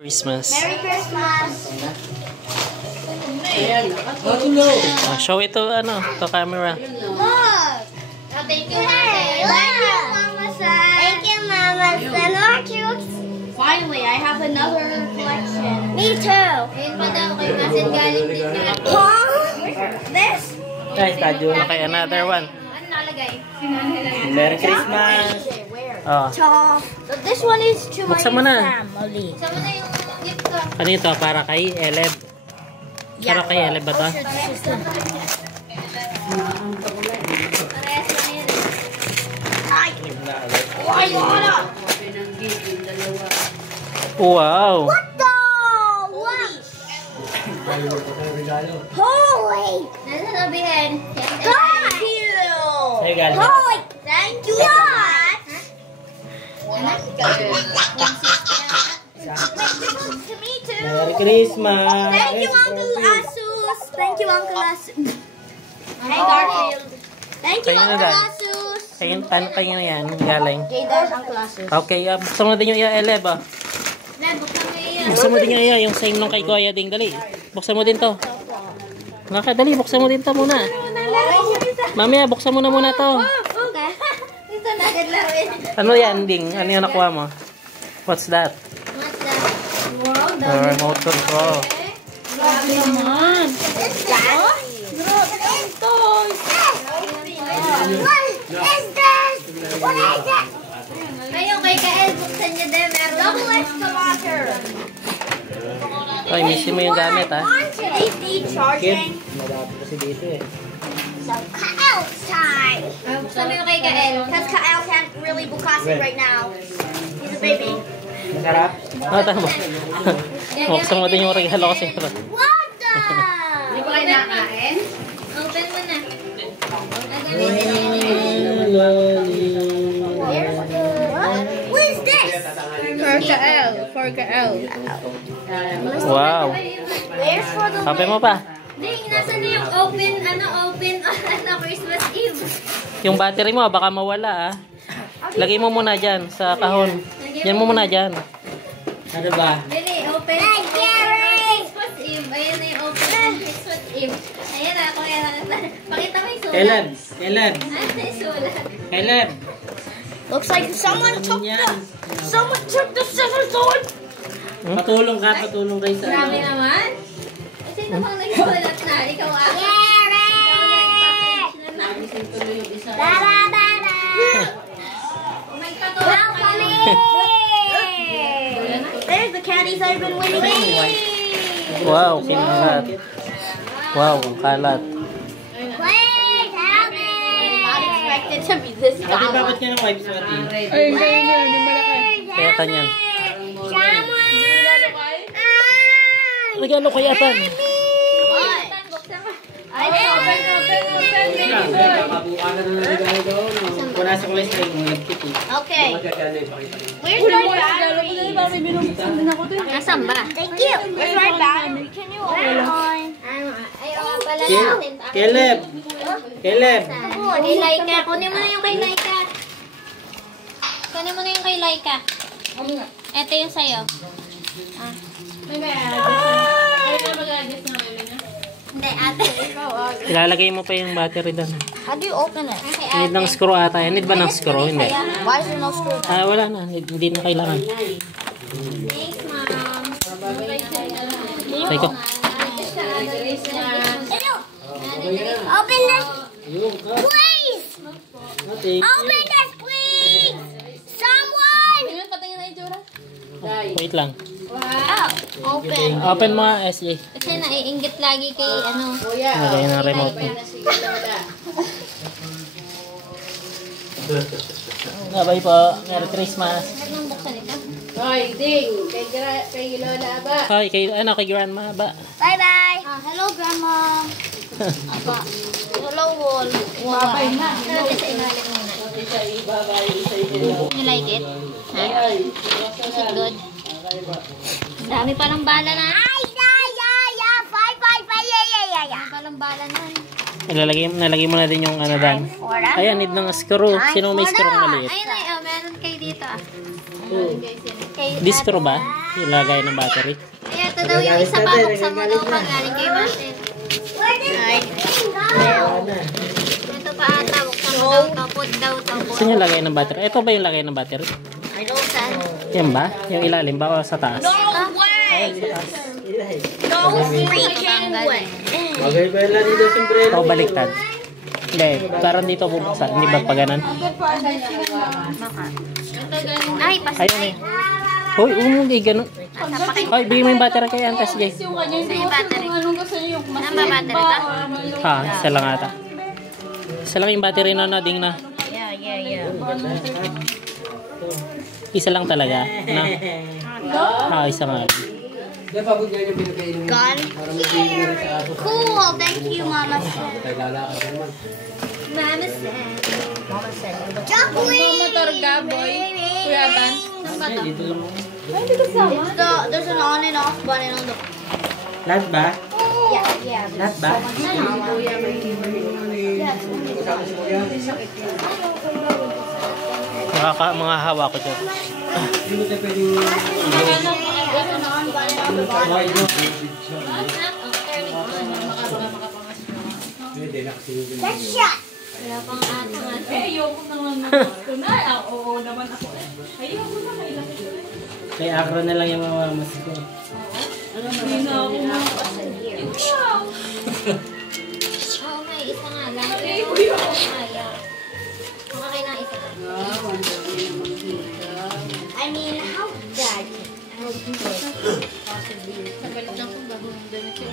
Christmas. Merry Christmas! Show it to camera. Look! Thank you, Mama San. Thank you, Mama San. Look, cute. Finally, I have another collection. Me too. Ayun pa daw, kay Masin galing din nila. This? Okay, another one. Ano nalagay? Merry Christmas. Oh. So, this one is to my Buksan mo na. family. Buksan mo na yung gift ko. Ano ito? Para kay Eleb? Para kay Eleb ba ito? Parehas lang yan. Ay! Ay, wala! Wow! What the? What? Holy! Nasa sabihin? Thank you! Holy! Thank you! To me too! Merry Christmas! Thank you, Uncle Asus! Thank you, Uncle Asus! Hey, Garfield! Thank you, Kayo na Uncle lang. Asus! Paano kayo na yan? Galing. Okay, there's Uncle Asus. Okay, buksan mo din yung Eleb. Buksan mo din yung sign nung kay Kuya Ding. Dali. Buksan mo din to. Dali, buksan mo din to muna. Mamaya, buksan mo na muna to. Okay. Ito na agad laruin. Ano yan, Ding? Ano yung nakuha mo? What's that? What's that? Wow, Remote control. grabe naman. What's that? What is this? What is that? Ngayon kay Kael, buksan niyo din. Meron double excavator. Ay, missin mo yung gamit, ha? AC charging. Madami kasi dito, eh. So, Kael's time. Buksan mo yung kay Kael. Because Kael can't really bukasi right now. He's a baby. Masarap? Tama. Buksan mo din yung regalo kasi. What the? Hindi ba kayo nakain? Open mo na. What is this? For Kael. Wow. Where's for the Kape mo pa. Ding, nasa na yung open, Christmas Eve? Yung battery mo, baka mawala, ah. Lagay mo muna dyan, sa kahon. Yan mo muna dyan. Ano ba? Dili, open. Hey, Gary! Christmas Eve. Ayan na yung open Christmas Eve. Ayan na, ako yan. Pakita mo yung sulat. Eleb! Ano yung sulat? Eleb! Looks like someone took the silver sword. Patulong kayo sa Grabe naman. Sino bang nagsulat na? Ikaw ako. Gary! Ba-ba-ba-ba! Help me! There's the candies I've been waiting. Wow, kinalat. Wow, kalat. Please help me! Not expected to be this Ate, bakit ka ng wipes mo, ate? Ay, ganyan, yung malaki. Kaya tanyan. Someone! Regalo kay Atan. What? I open. Kung nasa kulay string mo, nagkit eh. Okay. Where's my battery? Nasaan ba? Thank you. Where's my battery? Can you open mine? Ayaw pala natin. Caleb! Caleb! Kay Laika. Kunin mo na yung kay Laika. Kunin mo na yung kay Laika. Ito yung sayo. Hindi, ate. Ilalagay mo pa yung battery doon. How do you open it? Need ng screw ata. Need ba ng screw? Hindi. Why is there no screw? Wala na. Hindi na kailangan. Thanks, Mom. Say ko. Open this, please! Open this, please! Someone! Wait lang. Oh, open. Open mo nga, SJ. Kasi naiinggit lagi kay ano. Lagay ng remote mo. Gabay po. Merry Christmas. Nang buksan ito. Hoy, Ding. Kay Lola ba? Hi, kay grandma ba? Bye-bye! Hello, Grandma! Apa. Hello, Wall. Bye-bye na. Natin sa ilalim muna. You like it? Huh? Is it good? Ang dami palang bala na. Ay, yeah. Bye. Palang bala na. Nalagay mo na din yung ano dan. Ayan, need ng screw. Sino may screw maliit? Ayun, meron kayo dito. Discro ba? Yung lagay ng battery. Kaya ito daw yung isa pa. Buksan mo daw pa. Galing kay Martin. Ay. Ito pa ata. Buksan mo daw. Tapod daw. Tapod. Saan yung lagay ng battery? Ito ba yung lagay ng battery? I don't saan. Yan ba? Yung ilalim ba o sa taas? No way! No freaking way! O baliktad? Hindi. Parang dito bubuksan. Hindi ba pa ganun? Ay, pasay. Ayun eh. Uy, hindi ganun. Ay, bigyan mo yung battery kay Antas, Jay. Yung kanya, Sa yung battery. anong gusto niyo yung mas Ano ba battery ka? Ha, isa lang ata. Isa lang yung battery na nading na. Yeah. Isa lang talaga. Na. Ah, isa nga. Gone. Cool. Thank you, Mama said. Mama said. Chocolate. motorga, boy. Kuya Dan. Dito lang. There's an on and off button on the. Lahat ba? Yeah. Lahat ba? Mga hawa ko dyan. That's shot. Wala pang ata. Ayoko naman tunay. Oo naman ako. Ayoko na kailangan. Kaya akro na lang yung mamamas ko. Hindi na ako Oo, may isa nga lang. Okay lang isa. I mean, how bad? How bad? Nagalit lang kung bago ng damit yung